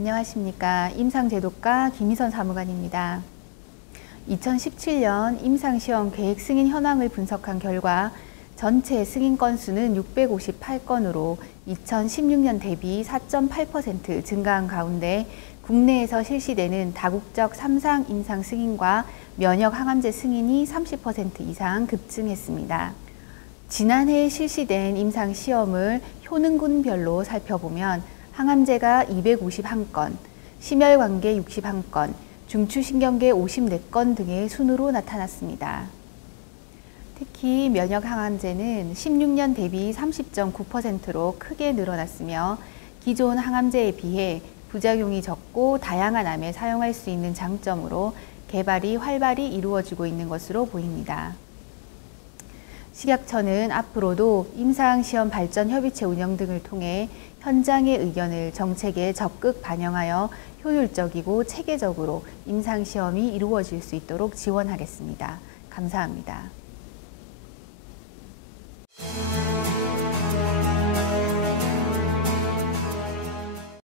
안녕하십니까. 임상제도과 김희선 사무관입니다. 2017년 임상시험 계획 승인 현황을 분석한 결과 전체 승인 건수는 658건으로 2016년 대비 4.8% 증가한 가운데 국내에서 실시되는 다국적 3상 임상 승인과 면역 항암제 승인이 30% 이상 급증했습니다. 지난해 실시된 임상 시험을 효능군별로 살펴보면 항암제가 251건, 심혈관계 61건, 중추신경계 54건 등의 순으로 나타났습니다. 특히 면역 항암제는 16년 대비 30.9%로 크게 늘어났으며 기존 항암제에 비해 부작용이 적고 다양한 암에 사용할 수 있는 장점으로 개발이 활발히 이루어지고 있는 것으로 보입니다. 식약처는 앞으로도 임상시험 발전 협의체 운영 등을 통해 현장의 의견을 정책에 적극 반영하여 효율적이고 체계적으로 임상시험이 이루어질 수 있도록 지원하겠습니다. 감사합니다.